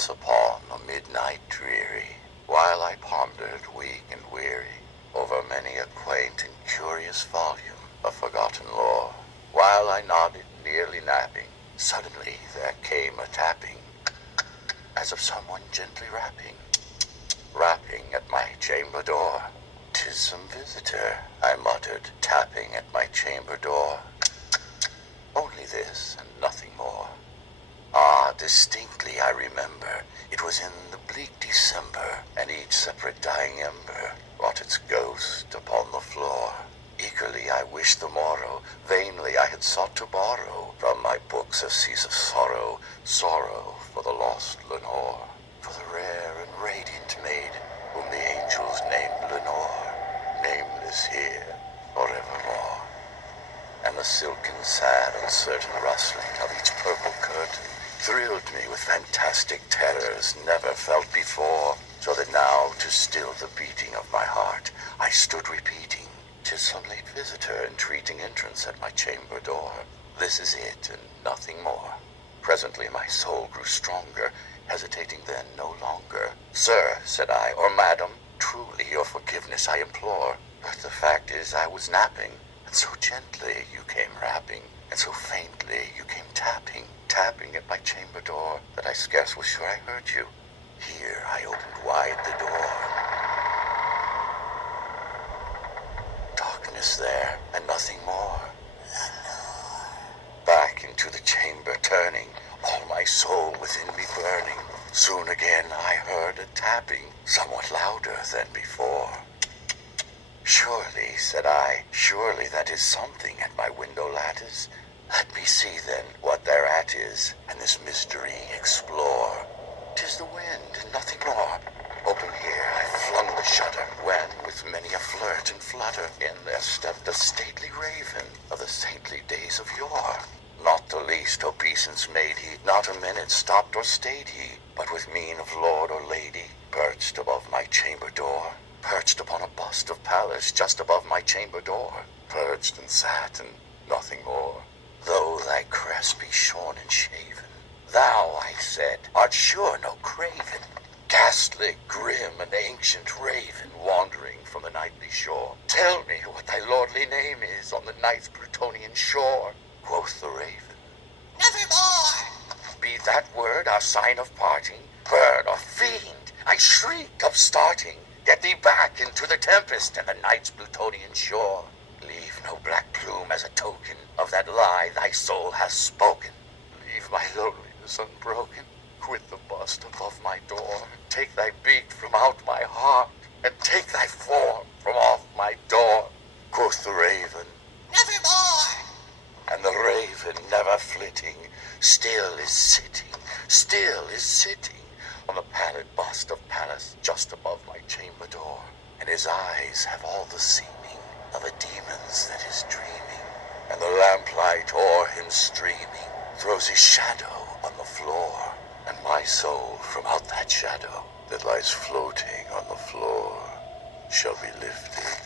Once upon a midnight dreary, while I pondered weak and weary over many a quaint and curious volume of forgotten lore, while I nodded, nearly napping, suddenly there came a tapping, as of someone gently rapping at my chamber door. "'Tis some visitor," I muttered, tapping at my chamber door. Only this and nothing more. Ah, distinctly I remember, it was in the bleak December, and each separate dying ember wrought its ghost upon the floor. Eagerly I wished the morrow, vainly I had sought to borrow from my books a cease of sorrow, sorrow for the lost Lenore, for the rare and radiant maid whom the angels named Lenore, nameless here forevermore. And the silken, sad, uncertain rustling of each purple curtain thrilled me with fantastic terrors never felt before, so that now, to still the beating of my heart, I stood repeating, "'Tis some late visitor entreating entrance at my chamber door. This is it, and nothing more." Presently my soul grew stronger, hesitating then no longer. "Sir," said I, "or madam, truly your forgiveness I implore, but the fact is I was napping, and so gently you came rapping, and so faintly you came tapping at my chamber door, that I scarce was sure I heard you. Here I opened wide the door. Darkness there, and nothing more. Back into the chamber turning, all my soul within me burning, soon again I heard a tapping, somewhat louder than before. "Surely," said I, "surely that is something at my window lattice. Let me see then what thereat is, and this mystery explore. 'Tis the wind, and nothing more." Open here I flung the shutter, when, with many a flirt and flutter, in there stepped a stately raven of the saintly days of yore. Not the least obeisance made he, not a minute stopped or stayed he, but with mien of lord or lady, perched above my chamber door, perched upon a bust of Pallas just above my chamber door, perched and sat, and nothing more. "Though thy crest be shorn and shaven, thou," I said, "art sure no craven, ghastly, grim, and ancient raven, wandering from the nightly shore. Tell me what thy lordly name is on the night's Plutonian shore." Quoth the raven, "Nevermore." "Be that word our sign of parting? Bird or fiend?" I shrieked, upstarting. "Get thee back into the tempest and the night's Plutonian shore. Leave no black plume as a token of that lie thy soul has spoken. Leave my loneliness unbroken. Quit the bust above my door. Take thy beak from out my heart, and take thy form from off my door." Quoth the raven, "Nevermore." And the raven, never flitting, still is sitting on the pallid bust of Pallas just above my chamber door, and his eyes have all the seeming of a demon's that is dreaming, and the lamplight o'er him streaming throws his shadow on the floor, and my soul from out that shadow that lies floating on the floor shall be lifted